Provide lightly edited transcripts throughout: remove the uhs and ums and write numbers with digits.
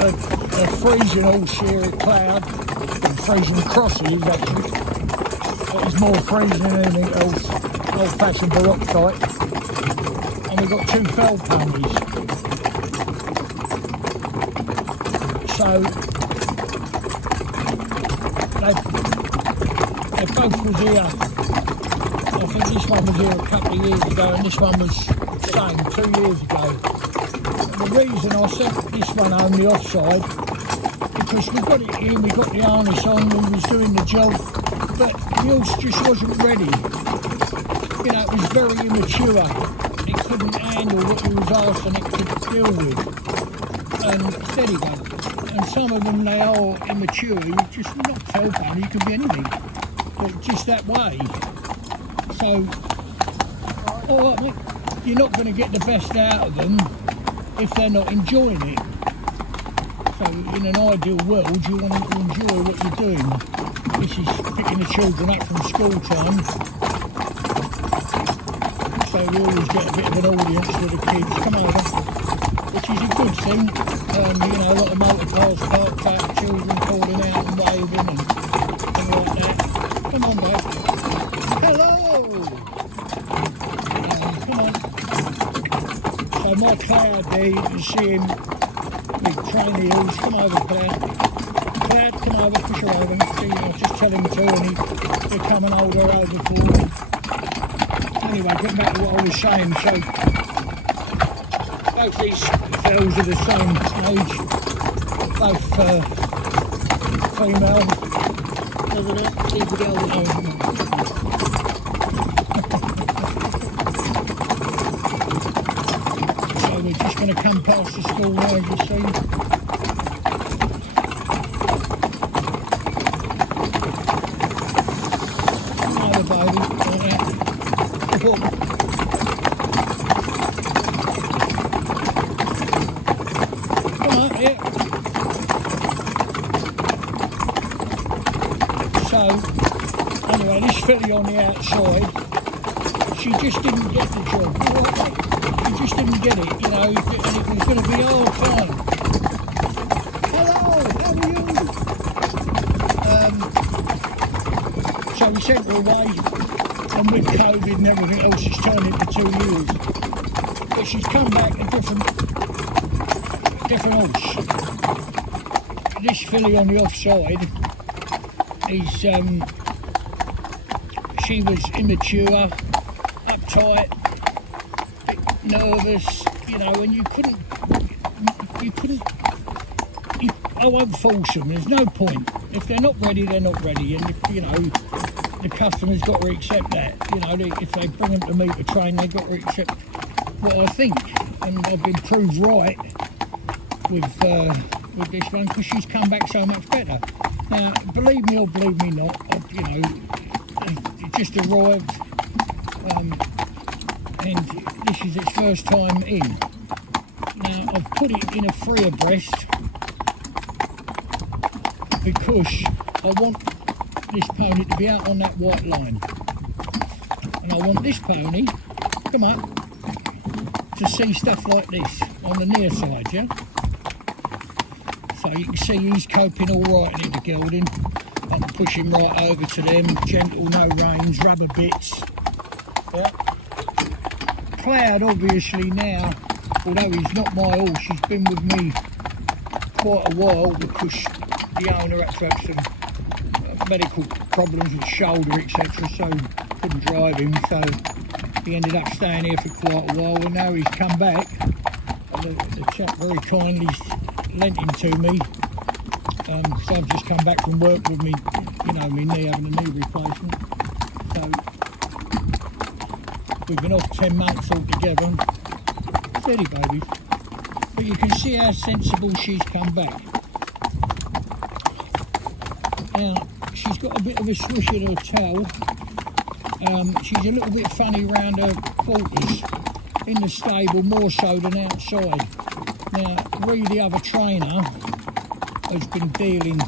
a freezing horse here at Cloud, freezing crosses actually. It was more freezing than anything else, old-fashioned baroque type. And we've got 2 Fell Ponies. So they both was here. I think this one was here a couple of years ago and this one was the same 2 years ago. And the reason I sent this one home the offside, because we got it in, we got the harness on, we was doing the job, but the horse just wasn't ready. You know, it was very immature. It couldn't handle what we was asking it to deal with. And steady one. And some of them, they are immature. You just not Fell Pony, you could be anything. But just that way. So, all right, mate, you're not going to get the best out of them if they're not enjoying it. So, in an ideal world, you want them to enjoy what you're doing. This is picking the children up from school time. So we always get a bit of an audience with the kids come over, which is a good thing. You know, a lot of motor cars parked out, children calling out and waving and like that. Come on, Dad. Hello! Come on. So my Cloud there, you can see him, big train heels. Come over, Cloud. Cloud, come over, push her over. See, I just tell him to, and he'll come and hold her over for me. Anyway, getting back to what I was saying, so both these fells are the same age, both female. Doesn't it? Keep it going. So we're just going to come past the school now, as you see. Another baby, like that. So, anyway, this filly on the outside, she just didn't get the job. She just didn't get it, you know, and it was going to be all time. Hello, how are you? So we sent her away, and with COVID and everything else, she's turned it for 2 years. But she's come back a different horse. This filly on the offside is, she was immature, uptight, a bit nervous, you know, and you couldn't, I won't force them, there's no point. If they're not ready, they're not ready, and you know, the customer's got to accept that, you know, if they bring them to me to train, they've got to accept what I think, and I've been proved right with this one, because she's come back so much better. Now, believe me or believe me not, you know, it just arrived, and this is its first time in. Now, I've put it in a freer breast because I want this pony to be out on that white line. And I want this pony, come up, to see stuff like this on the near side, yeah? So you can see he's coping all right in the gelding. I can push him right over to them, gentle, no reins, rubber bits. Yeah. Cloud, obviously now, although he's not my horse, he's been with me quite a while because the owner had to have some medical problems with shoulder, etc., so couldn't drive him, so he ended up staying here for quite a while, and now he's come back, and the chap very kindly lent him to me, so I've just come back from work with me, you know, my knee, having a knee replacement, so we've been off 10 months altogether, steady babies, but you can see how sensible she's come back. Now, she's got a bit of a swoosh at her toe, she's a little bit funny round her quarters, in the stable more so than outside. Now, Ree, the other trainer, has been dealing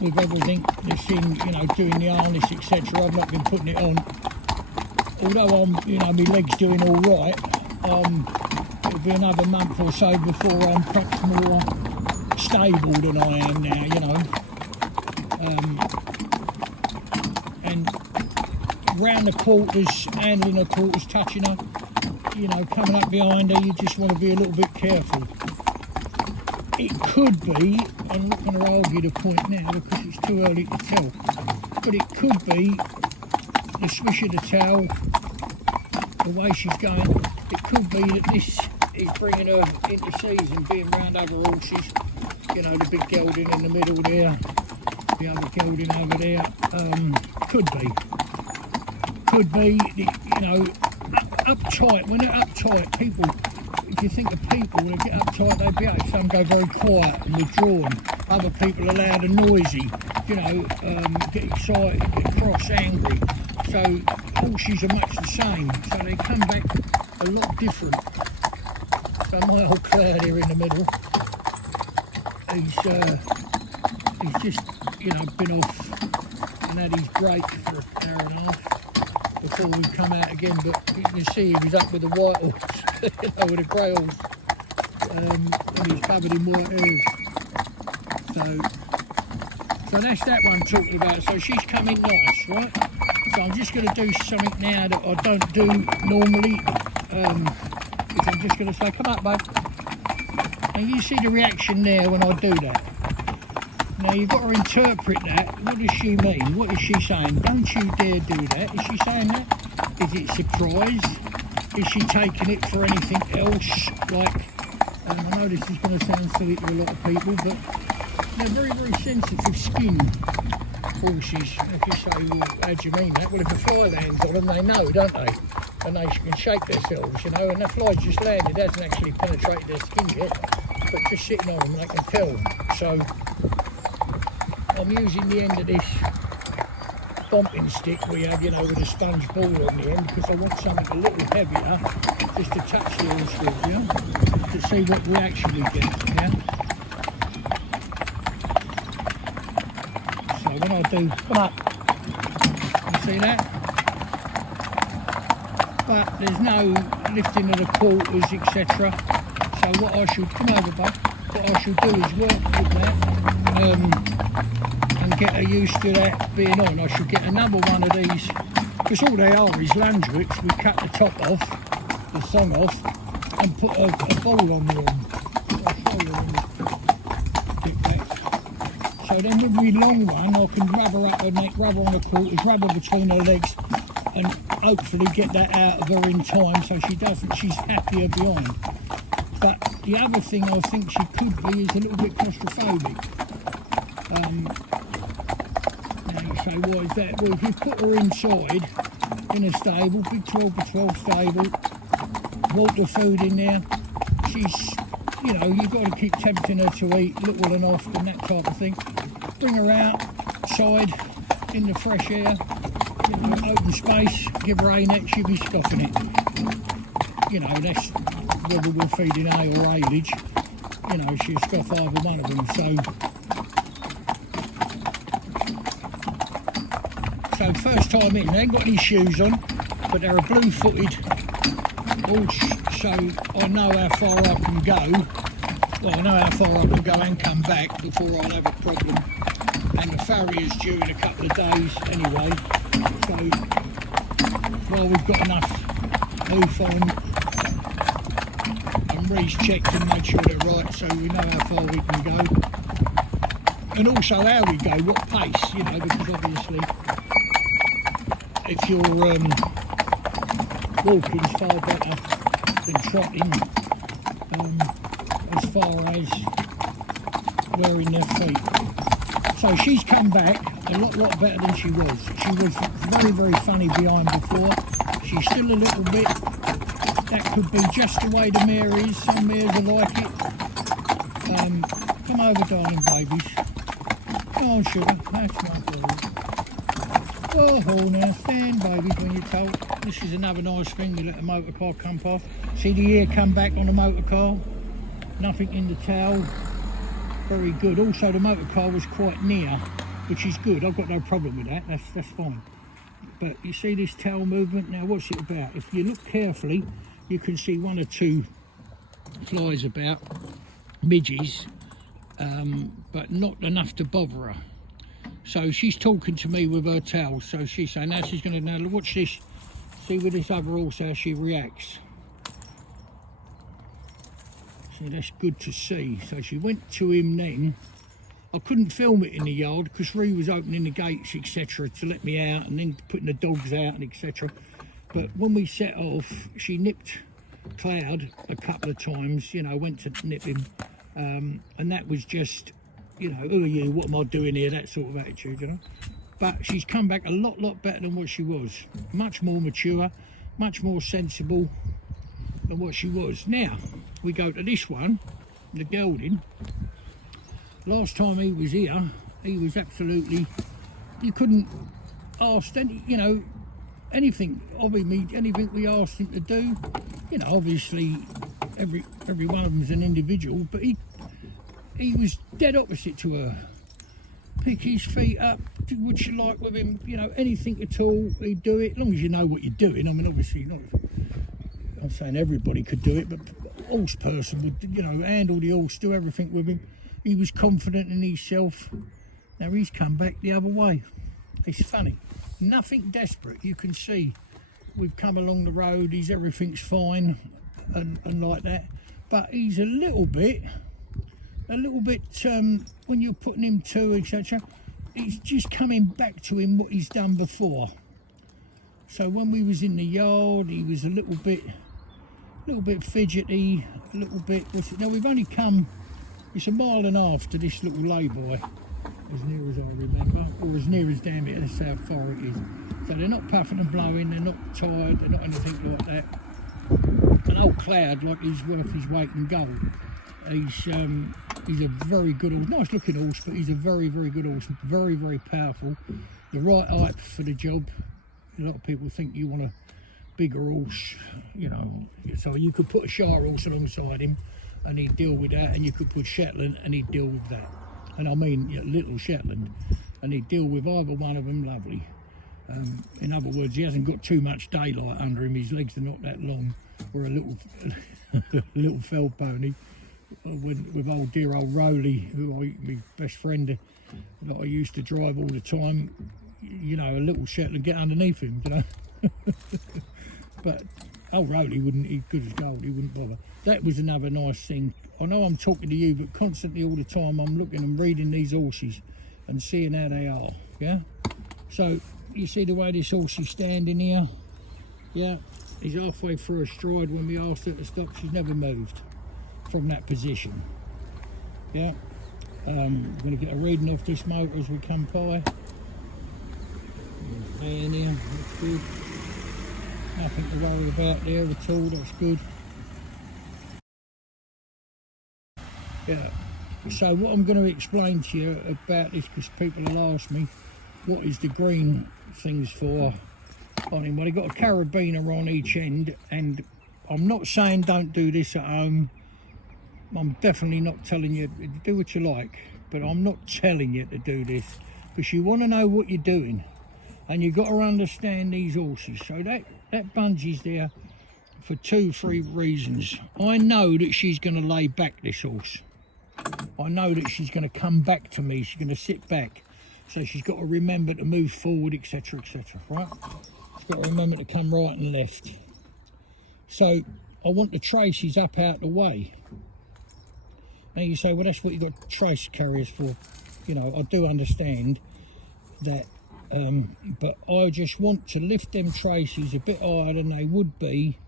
with everything that's in, you know, doing the harness, etc. I've not been putting it on. Although I'm, you know, my leg's doing all right, be another month or so before I'm perhaps more stable than I am now, you know. And round the quarters, handling the quarters, touching her, you know, coming up behind her, you just want to be a little bit careful. It could be, I'm not going to argue the point now because it's too early to tell, but it could be the swish of the tail, the way she's going. It could be that this is bringing her into season, being round other horses, you know, the big gelding in the middle there, the other gelding over there. Could be, you know, uptight. When they're uptight, people, if you think of people, when they get uptight, they be able, some go very quiet and withdrawn. Other people are loud and noisy, you know, get excited, get cross, angry. So horses are much the same, so they come back a lot different. So my old cloud here in the middle, he's just, you know, been off and had his break for an hour and a half before we come out again, but you can see he was up with the white horse, you know, with the grey horse, and he's covered in white hairs. So that's that one I'm talking about. So she's coming nice, right? So I'm just going to do something now that I don't do normally. I'm just going to say, come up, babe. And you see the reaction there when I do that. Now you've got to interpret that. What does she mean? What is she saying? Don't you dare do that. Is she saying that? Is it surprise? Is she taking it for anything else? Like, I know this is going to sound silly to a lot of people, but they're very, very sensitive skin horses. If you say, well, how do you mean that? Well, if a fly lands on them, they know, don't they? And they can shake themselves, you know, and that fly's just landed, hasn't actually penetrated their skin yet, but just sitting on them, they can tell. So I'm using the end of this bumping stick we have, you know, with a sponge ball on the end, because I want something a little heavier, just to touch the horse with, yeah, to see what reaction we get, yeah. So when I do, come up, you see that? But there's no lifting of the quarters, etc. So what I should, come over, bud, what I should do is work with that and get her used to that being on. I should get another one of these, because all they are is landricks. We cut the top off, the thong off, and put a ball on the arm. I'll show you when we get back. So then with my long one, I can rub her up her neck, rub her on the quarters, rub her between her legs, and hopefully get that out of her in time so she's happier behind. But the other thing I think she could be is a little bit claustrophobic. Now you say, why is that? Well, if you put her inside in a stable, big 12x12 stable, water, food in there, she's, you know, you've got to keep tempting her to eat little and often, that type of thing. Bring her outside in the fresh air, you know, open space, give her a net, she'll be scoffing it. You know, that's whether we're feeding A or A-lage, you know, she'll scoff either one of them. So first time in, they ain't got any shoes on, but they're a blue-footed horse, so I know how far I can go. Well, I know how far I can go and come back before I'll have a problem. And the farrier's due in a couple of days anyway. So, while we've got enough hoof on, and Ree's checked and made sure they're right, so we know how far we can go. And also how we go, what pace, you know, because obviously, if you're walking's far better than trotting, as far as wearing their feet. So she's come back a lot better than she was. She was very, very funny behind before. She's still a little bit, that could be just the way the mare is. Some mares are like it. Come over, darling babies. Come on, sugar, that's my girl. Oh, now stand, babies, when you're told. This is another nice thing, we let the motor car come off. See the ear come back on the motor car? Nothing in the tail. Very good. Also, the motor car was quite near, which is good. I've got no problem with that. That's fine. But you see this tail movement? Now, what's it about? If you look carefully, you can see one or two flies about, midges, but not enough to bother her. So she's talking to me with her tail. So she's saying, now she's going to, now watch this, see with this other horse how she reacts. So that's good to see. So she went to him then. I couldn't film it in the yard because Ree was opening the gates, etc., to let me out, and then putting the dogs out and etc. But when we set off, she nipped Cloud a couple of times, you know, went to nip him, and that was just, you know, who are you, what am I doing here, that sort of attitude, you know. But she's come back a lot better than what she was. Much more mature, much more sensible than what she was. Now we go to this one, the gelding. Last time he was here, he was absolutely, you couldn't ask any, you know, anything of him, anything we asked him to do. You know, obviously every one of them's an individual, but he was dead opposite to her. Pick his feet up, do what you like with him, you know, anything at all, he'd do it, as long as you know what you're doing. I mean, obviously not, I'm saying everybody could do it, but a horse person would, you know, handle the horse, do everything with him. He was confident in himself. Now he's come back the other way. It's funny, nothing desperate. You can see we've come along the road, everything's fine and like that, but he's a little bit when you're putting him to, etc., he's just coming back to him what he's done before. So when we was in the yard, he was a little bit fidgety, a little bit. Now we've only come, it's a mile and a half to this little lay-by, as near as I remember, or as near as, damn it, that's how far it is. So they're not puffing and blowing, they're not tired, they're not anything like that. An old Cloud, like he's worth his weight in gold. He's a very good horse, nice looking horse, but he's a very good horse, very powerful, the right height for the job. A lot of people think you want a bigger horse, you know, so you could put a Shire horse alongside him and he'd deal with that, and you could put Shetland and he'd deal with that, and I mean, you know, little Shetland, and he'd deal with either one of them lovely. In other words, he hasn't got too much daylight under him, his legs are not that long, or a little little Fell Pony. With old dear old Rowley, who my best friend that I used to drive all the time, you know, a little Shetland get underneath him, you know. But old Rowley wouldn't, he's good as gold, he wouldn't bother. That was another nice thing. I know I'm talking to you, but constantly all the time I'm looking and reading these horses and seeing how they are, yeah. So you see the way this horse is standing here, yeah, he's halfway through a stride. When we asked her to stop, she's never moved from that position, yeah. I'm going to get a reading off this motor as we come by. And here, that's good. Nothing to worry about there at all, that's good. Yeah, so what I'm going to explain to you about this, because people will ask me, what is the green things for on him? Well, they've got a carabiner on each end, and I'm not saying don't do this at home. I'm definitely not telling you to do what you like, but I'm not telling you to do this, because you want to know what you're doing, and you've got to understand these horses. So that bungee's there for 2-3 reasons. I know that she's going to lay back, this horse. I know that she's going to come back to me, she's going to sit back, so she's got to remember to move forward, etc, right? She's got to remember to come right and left. So I want the traces up out the way. Now you say, well, that's what you've got trace carriers for. You know, I do understand that, but I just want to lift them traces a bit higher than they would be,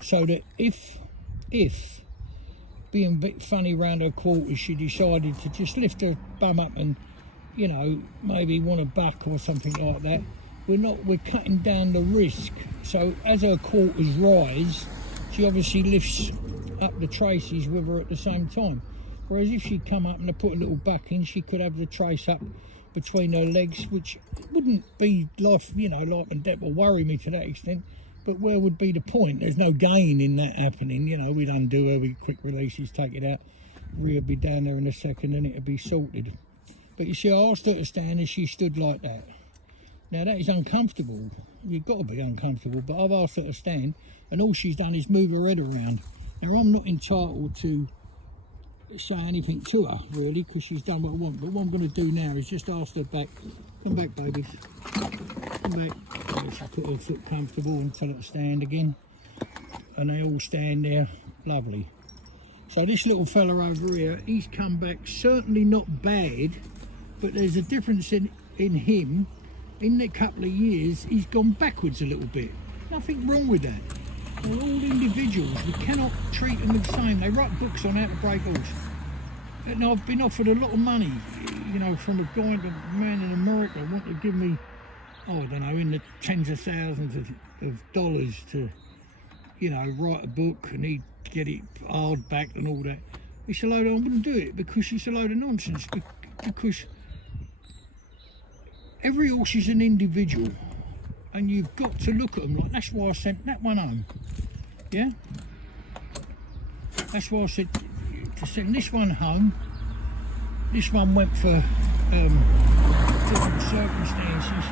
so that if being a bit funny round her quarters, she decided to just lift her bum up and, you know, maybe want a buck or something like that, we're cutting down the risk. So as her quarters rise, she obviously lifts up the traces with her at the same time. Whereas if she'd come up and put a little buck in, she could have the trace up between her legs, which wouldn't be life, you know, life and death, or worry me to that extent. But where would be the point? There's no gain in that happening. You know, we'd undo her, we'd quick releases, take it out. Rhea would be down there in a second and it'd be sorted. But you see, I asked her to stand and she stood like that. Now that is uncomfortable. You've got to be uncomfortable, but I've asked her to stand and all she's done is move her head around. Now I'm not entitled to say anything to her really, because she's done what I want, but what I'm going to do now is just ask her back. Come back, babies, come back. She'll put her foot comfortable and tell her to stand again, and they all stand there, lovely. So this little fella over here, he's come back certainly not bad, but there's a difference in him. In a couple of years he's gone backwards a little bit. Nothing wrong with that. They're all individuals. We cannot treat them the same. They write books on how to break horse. And I've been offered a lot of money, you know, from a guy, a man in America, wanted to give me, oh, I don't know, in the tens of thousands of dollars to, you know, write a book, and he'd get it hardbacked and all that. It's a load of, I wouldn't do it because it's a load of nonsense. Because every horse is an individual, and you've got to look at them like. That's why I sent that one home. Yeah, that's why I said to send this one home. This one went for different circumstances.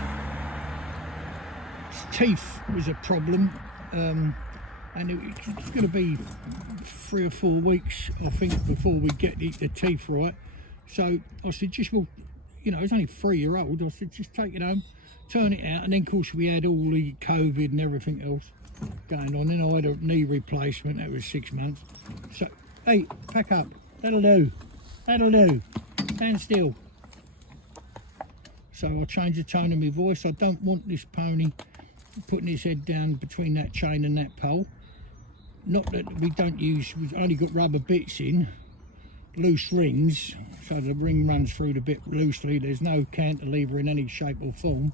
Its teeth was a problem, and it's going to be 3 or 4 weeks, I think, before we get the teeth right. So I said, just, well, you know, it's only 3-year-old. I said, just take it home, turn it out. And then of course we had all the COVID and everything else going on. Then I had a knee replacement, that was 6 months. So, hey, pack up, that'll do, stand still. So I changed the tone of my voice. I don't want this pony putting his head down between that chain and that pole. Not that we don't use, we've only got rubber bits in, loose rings, so the ring runs through the bit loosely. There's no cantilever in any shape or form.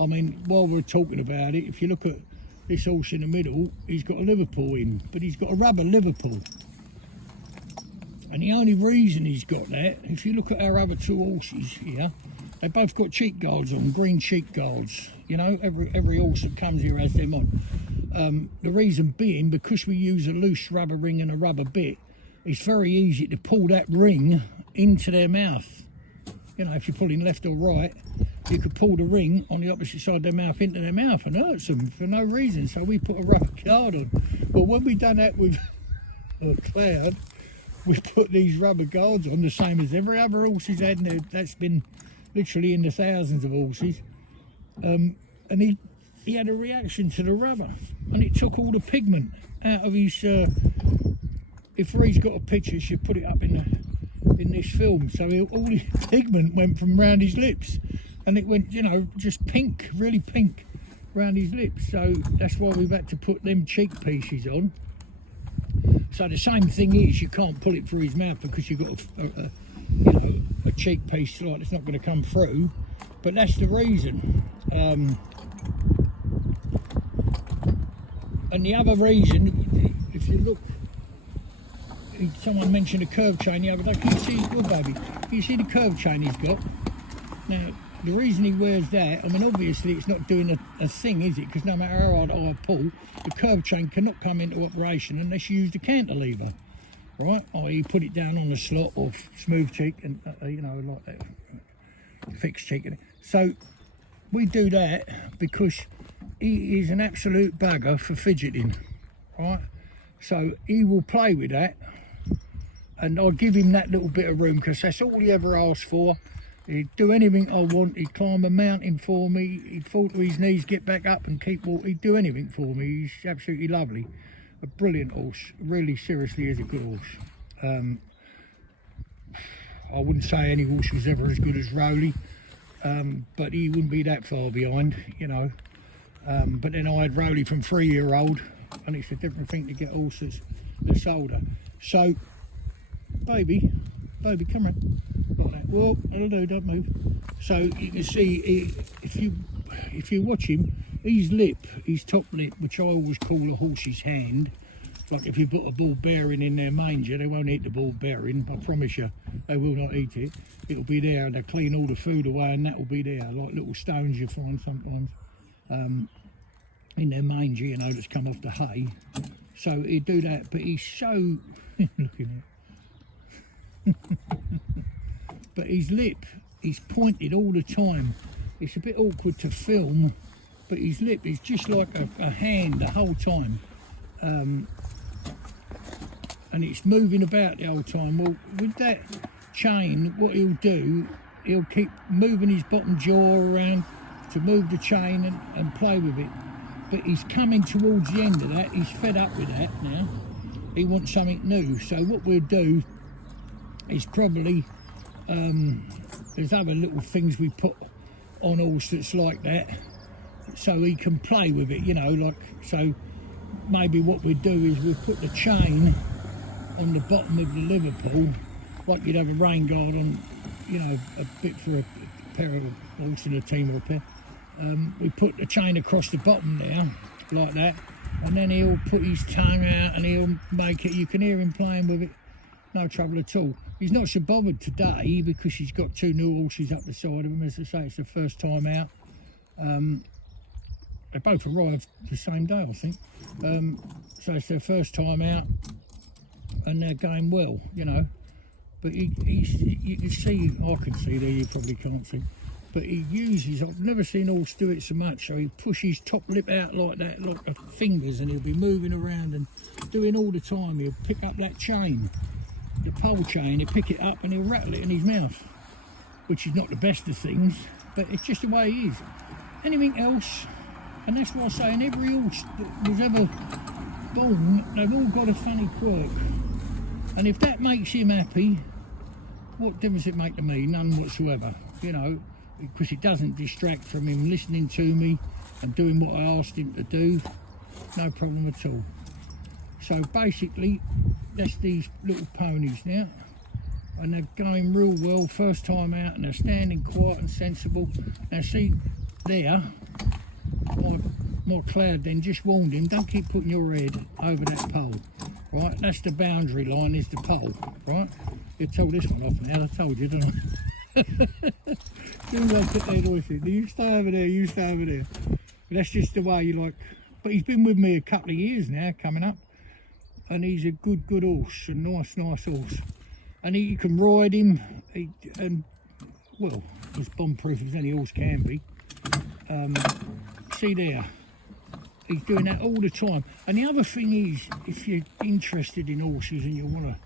I mean, while we're talking about it, if you look at this horse in the middle, he's got a Liverpool in, but he's got a rubber Liverpool. And the only reason he's got that, if you look at our other 2 horses here, they both got cheek guards on, green cheek guards. You know, every horse that comes here has them on. The reason being, because we use a loose rubber ring and a rubber bit, it's very easy to pull that ring into their mouth. You know, if you're pulling left or right, you could pull the ring on the opposite side of their mouth into their mouth and hurt them for no reason. So we put a rubber guard on. Well, when we done that with Cloud, we put these rubber guards on, the same as every other horse he's had, and that's been literally in the thousands of horses. And he had a reaction to the rubber, and it took all the pigment out of his. If Ree's got a picture, she'll put it up in this film. So all the pigment went from round his lips, and it went, you know, just pink, really pink, round his lips. So that's why we've had to put them cheek pieces on. So the same thing is, you can't pull it through his mouth because you've got you know, a cheek piece like it's not going to come through. But that's the reason. And the other reason, if you look, someone mentioned a curve chain the other day. Can you see his good baby? Can you see the curve chain he's got? Now, the reason he wears that, I mean, obviously it's not doing a thing, is it? Because no matter how hard I pull, the curve chain cannot come into operation unless you use the cantilever, right? Or you put it down on the slot or smooth cheek, and you know, like that, fixed cheek. So we do that because he is an absolute bugger for fidgeting, right? So he will play with that, and I give him that little bit of room because that's all he ever asked for. He'd do anything I want. He'd climb a mountain for me. He'd fall to his knees, get back up and keep walking. He'd do anything for me. He's absolutely lovely. A brilliant horse. Really, seriously is a good horse. I wouldn't say any horse was ever as good as Rowley, but he wouldn't be that far behind, you know. But then I had Rowley from 3-year-old, and it's a different thing to get horses that's older. So, baby, come on. Like that. Well, that'll do, don't move. So you can see, if you watch him, his top lip, which I always call a horse's hand, like if you put a ball bearing in their manger, they won't eat the ball bearing, I promise you, they will not eat it. It'll be there, and they'll clean all the food away, and that will be there, like little stones you find sometimes in their manger, you know, that's come off the hay. So he'd do that, but he's so, looking at but his lip, he's pointed all the time. It's a bit awkward to film, but his lip is just like a hand the whole time. and it's moving about the whole time. Well, with that chain, what he'll do, he'll keep moving his bottom jaw around to move the chain and play with it. But he's coming towards the end of that. He's fed up with that now. He wants something new. So what we'll do is probably, there's other little things we put on horse that's like that, so he can play with it, you know, like, so maybe what we do is we'll put the chain on the bottom of the Liverpool, like you'd have a rain guard on, you know, a bit for a pair of horse in a team or a pair. We put the chain across the bottom now, like that, and then he'll put his tongue out and he'll make it, you can hear him playing with it, no trouble at all. He's not so bothered today because he's got 2 new horses up the side of him. As I say, it's the first time out. They both arrived the same day, I think. So it's their first time out and they're going well, you know. But you can see, I can see there, you probably can't see, but he uses, I've never seen a horse do it so much, so he pushes top lip out like that, like the fingers, and he'll be moving around and doing all the time. He'll pick up that chain, the pole chain, he'll pick it up and he'll rattle it in his mouth, which is not the best of things, but it's just the way he is. Anything else, and that's why I say in every horse that was ever born, they've all got a funny quirk, and if that makes him happy, what difference it make to me? None whatsoever, you know, because it doesn't distract from him listening to me and doing what I asked him to do. No problem at all. So basically, that's these little ponies now, and they're going real well, first time out, and they're standing quiet and sensible. Now see there, my cloud then just warned him, don't keep putting your head over that pole, right? That's the boundary line, is the pole, right? You tell this one off now, I told you, didn't I? Soon as I put that horse in, you stay over there, you stay over there. But that's just the way you like, but he's been with me a couple of years now, coming up, and he's a good horse, a nice horse. And you can ride him, and well, as bomb-proof as any horse can be. See there, he's doing that all the time. And the other thing is, if you're interested in horses and you want to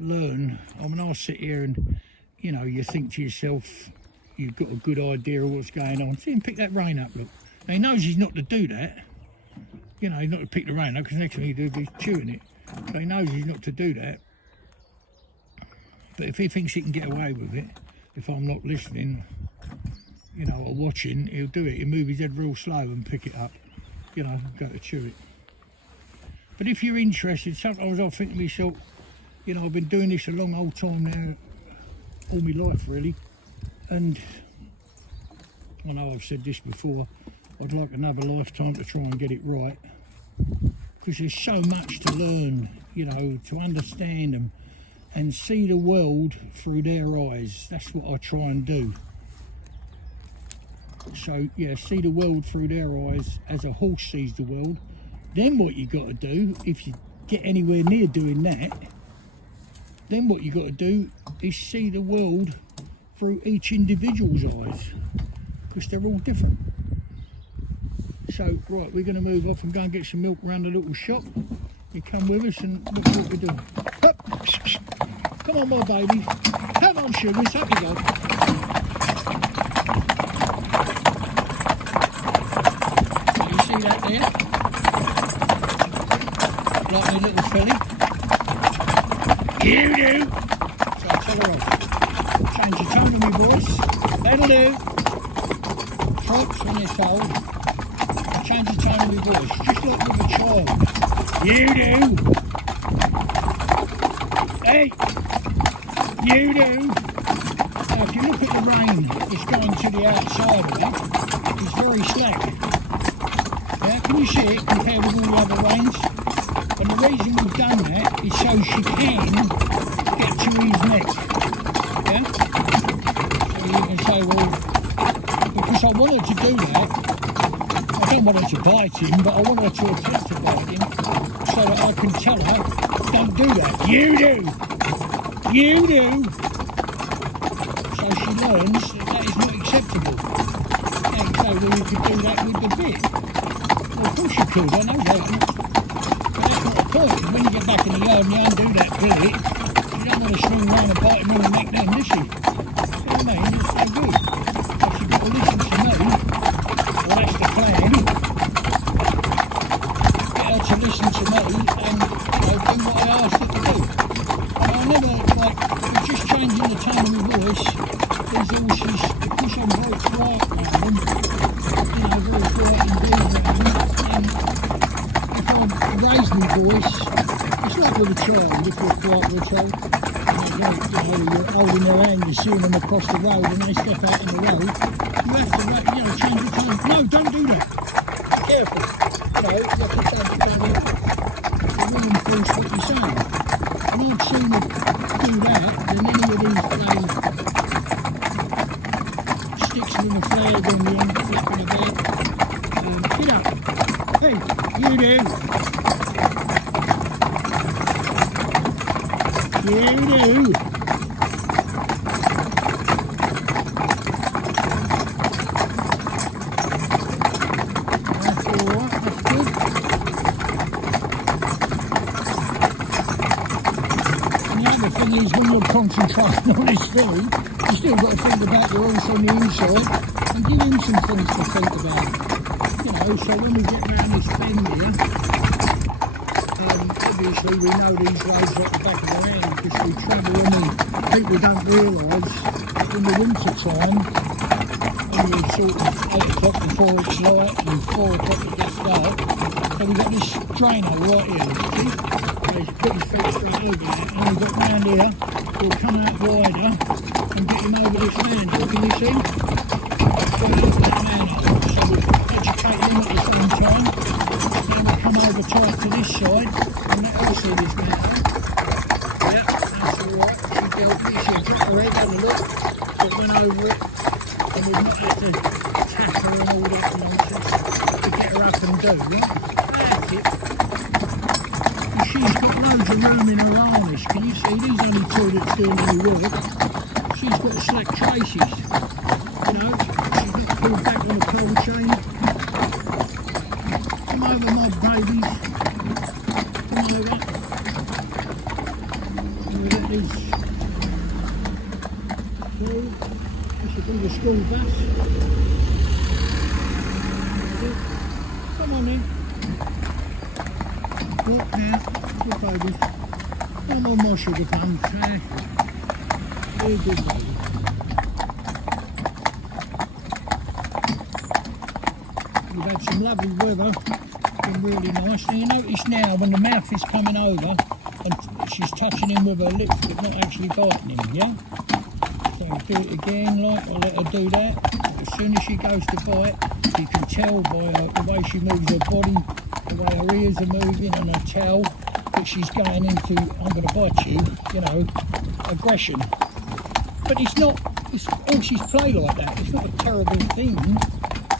learn, I mean, I'll sit here and, you know, you think to yourself, you've got a good idea of what's going on. See him pick that rein up, look. Now he knows he's not to do that. You know, he's not to pick the rein up, because next thing he do, he's chewing it. So he knows he's not to do that. But if he thinks he can get away with it, if I'm not listening, you know, or watching, he'll do it. He'll move his head real slow and pick it up, you know, go to chew it. But if you're interested, sometimes I think to myself, you know, I've been doing this a long old time now, all my life really, and I know I've said this before, I'd like another lifetime to try and get it right, because there's so much to learn, you know, to understand them and see the world through their eyes. That's what I try and do. So yeah, see the world through their eyes as a horse sees the world. Then what you got to do, if you get anywhere near doing that, then what you got to do is see the world through each individual's eyes, because they're all different. So right, we're going to move off and go and get some milk around the little shop. You come with us and look what we're doing. Up. Come on, my babies. Come on, sugars, up you go. See that there? Like my little filly. You do! So I tell her off. Change the tone of my voice. That'll do. Tricks when they're told. Change the tone of my voice. Just like with a child. You do! Hey! You do! Now if you look at the rein, it's going to the outside of it. It's very slack. Yeah, can you see it compared with all the other reins? And the reason we've done that is so she can get to his neck. Yeah? So you can say, well, because I wanted to do that, I don't want her to bite him, but I want her to attempt to bite him so that I can tell her, don't do that. You do! You do! So she learns that is not acceptable. And so, well, you could do that with the bit. Well, of course you could, I know that. But that's not a course, when you get back in the yard and you undo that billet, you don't want to swing around and bite him in the neck then, does she? You know what I mean? It's no good. So you've got to listen to me. Well, that's the plan. Get her to listen to me and, you know, do what I asked her to do. And I never, like, just changing the tone of my voice. These horses, because I'm very quiet around them, you know, very quiet indeed around them, and if I raise my voice, it's like with a child, if you're quiet with a child, you're holding their hand, you're seeing them across the road and they step out in the road, you have to, you know, change the tone. No, don't do that. Be careful. You know, you have to change the tone to reinforce what you're saying. And I'd sooner do that than any of these bloody sticks with a flag on the end, flipping about. Get up. Hey, you do. Yeah, you do. That's alright, that's good. And the other thing is, when you're concentrating on this food, you still got to think about your horse on the inside and give him some things to think about. You know, so when we get round this bend here, obviously we know these roads like the back of our hand because we travel in them. People don't realise that in the winter time, only sort of 8 o'clock before it's light and 4 o'clock it gets dark. So we've got this drainer right here, see? There's pretty feet straight over there, and we've got round here, we'll come out wider and get him over this man. Can you see? So that man up. So we'll educate him at the same time. Then we'll come over tight to this side and let her see this man. Yeah, that's alright. She felt me. She'll drop her head on the look. But went over it. And we've not had to tap her and all that nonsense to get her up and do, right? That's it. And she's got loads of room in her harness. Can you see? These only two that's doing any work. She's got slack traces. You know, she's not pulled back on the pole chain. Come over, my babies. Come over. We'll get these through. This will be the school bus. Come on then. Walk now. Good babies. Come on, my sugar plums. Very good baby. We've had some lovely weather, been really nice. Now you notice now when the mouth is coming over and she's touching him with her lips but not actually biting him, yeah? So I'll do it again, like I'll let her do that. As soon as she goes to bite, you can tell by the way she moves her body, the way her ears are moving and her tail, that she's going into, I'm going to bite you, you know, aggression. But it's not, horses play like that, it's not a terrible thing.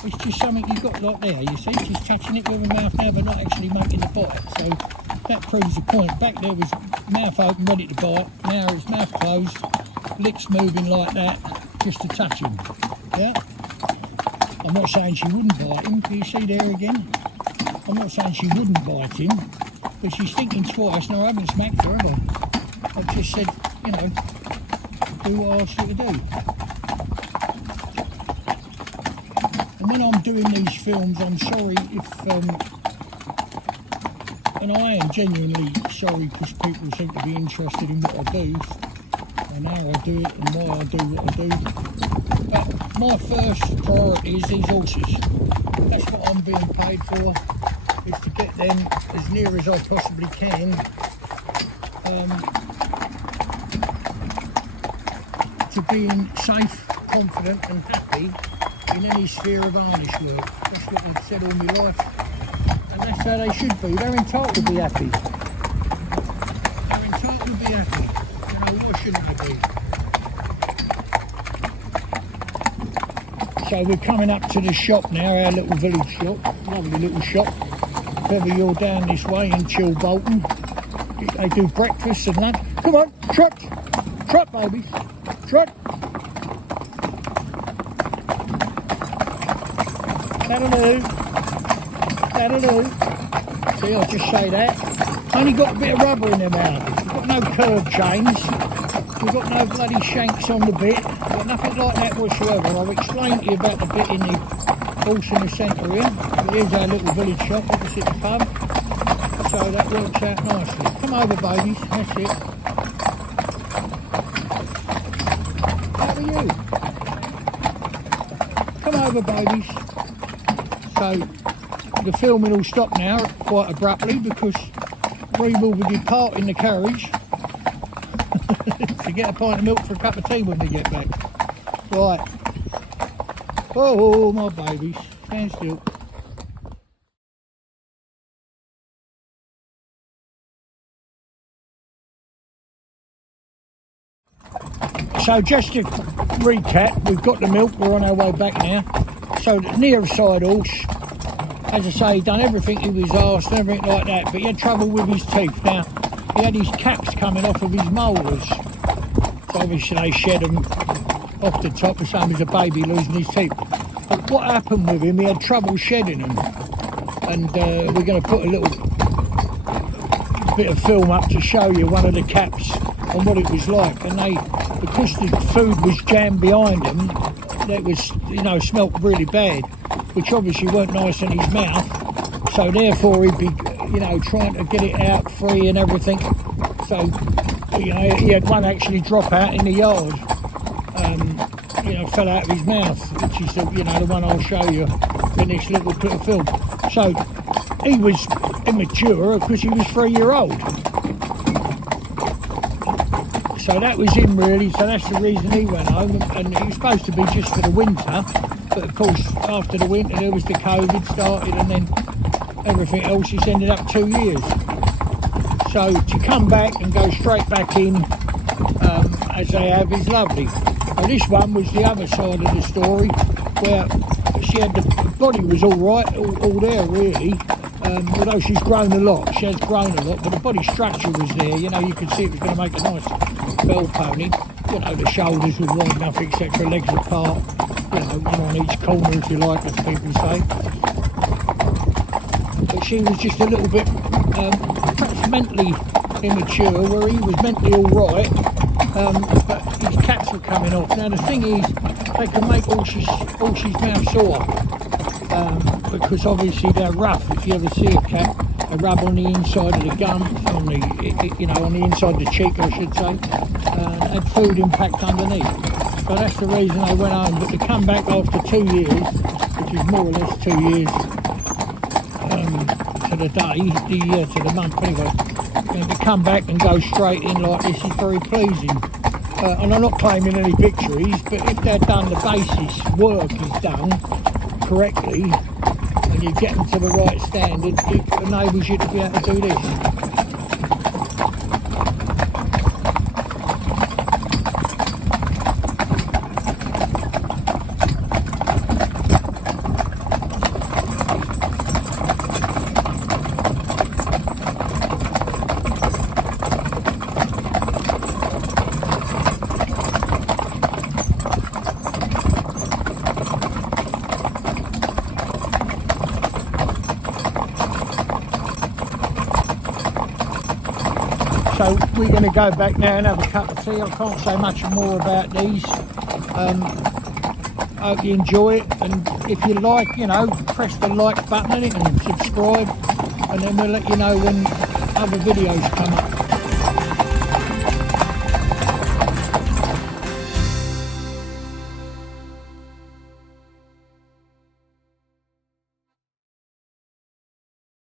It's just something you've got like there, you see, she's touching it with her mouth now but not actually making the bite. So that proves the point. Back there was mouth open, ready to bite. Now it's mouth closed, lips moving like that, just to touch him. Yeah? I'm not saying she wouldn't bite him, can you see there again? I'm not saying she wouldn't bite him, but she's thinking twice, and I haven't smacked her, have I? I've just said, you know, do what I asked you to do. When I'm doing these films, I'm sorry if, and I am genuinely sorry because people seem to be interested in what I do and how I do it and why I do what I do. But my first priority is these horses. That's what I'm being paid for, is to get them as near as I possibly can to being safe, confident and happy in any sphere of harness work. That's what I've said all my life, and that's how they should be. They're entitled to be happy. They're entitled to be happy. You know, why shouldn't they be? So we're coming up to the shop now, our little village shop, lovely little shop. If ever you're down this way in Chilbolton, they do breakfast and lunch. Come on, trot, trot babies, trot. That'll do. That'll do. See, I'll just say that. Only got a bit of rubber in their mouth. We've got no curb chains. We've got no bloody shanks on the bit. We've got nothing like that whatsoever. I've explained to you about the bit in the horse in the centre here. Here's our little village shop opposite the pub. So that works out nicely. Come over, babies. That's it. How are you? Come over, babies. So the filming will stop now quite abruptly because we will be departing the carriage to get a pint of milk for a cup of tea when we get back. Right. Oh, my babies. Stand still. So just to recap, we've got the milk, we're on our way back now. So the near side horse, as I say, he done everything he was asked and everything like that, but he had trouble with his teeth. Now, he had his caps coming off of his molars. So obviously they shed them off the top, the same as a baby losing his teeth. But what happened with him, he had trouble shedding them. And we're going to put a little bit of film up to show you one of the caps and what it was like. And they, because the food was jammed behind them, it was, you know, smelt really bad, which obviously weren't nice in his mouth. So therefore he'd be, you know, trying to get it out free and everything. So, you know, he had one actually drop out in the yard. You know, fell out of his mouth, which is the, you know, the one I'll show you in this little bit of film. So he was immature because he was 3 years old. So that was him really, so that's the reason he went home, and it was supposed to be just for the winter, but of course after the winter there was the COVID started, and then everything else, it's ended up 2 years. So to come back and go straight back in, as they have, is lovely. Now this one was the other side of the story, where she had the body was all right, all there really, although she's grown a lot, she has grown a lot, but the body structure was there, you know, you could see it was going to make a nice Fell Pony, you know, the shoulders were wide enough, etc., legs apart, you know, one on each corner if you like, as people say. But she was just a little bit, perhaps mentally immature, where he was mentally all right, but his caps were coming off. Now the thing is, they can make horses' mouth sore, because obviously they're rough. If you ever see a cap, they rub on the inside of the gum, on the, you know, on the inside of the cheek, I should say, and had food impact underneath. So that's the reason they went home. But to come back after 2 years, which is more or less 2 years to the day, to the month anyway, and to come back and go straight in like this is very pleasing. And I'm not claiming any victories, but if they're done, the basis work is done correctly, and you get them to the right standard, it enables you to be able to do this. So we're going to go back now and have a cup of tea. I can't say much more about these. Hope you enjoy it, and if you like, you know, press the like button on it and subscribe, and then we'll let you know when other videos come up.